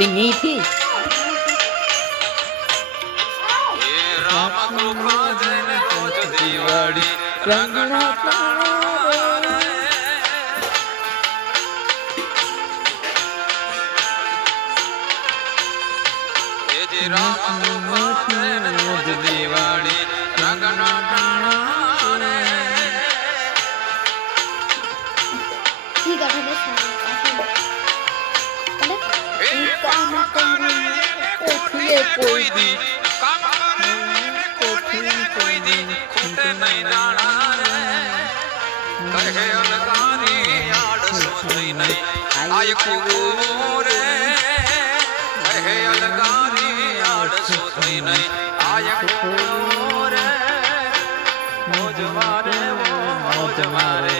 પિંગી થી રામ કૃપા જઈને રોજ દિવાળી રંગના તારા એ જે રામ કૃપા જઈને રોજ દિવાળી રંગના તારા રે ठीक है એ કામ કરે કોઠીએ કોઈ દી કામ કરે કોઠીએ કોઈ દી ખૂટે નહીં દાણા રે કહે અલકારી આડસો થઈ નહીં આય કુરે કહે અલકારી આડસો થઈ નહીં આય કુરે મોજ મારે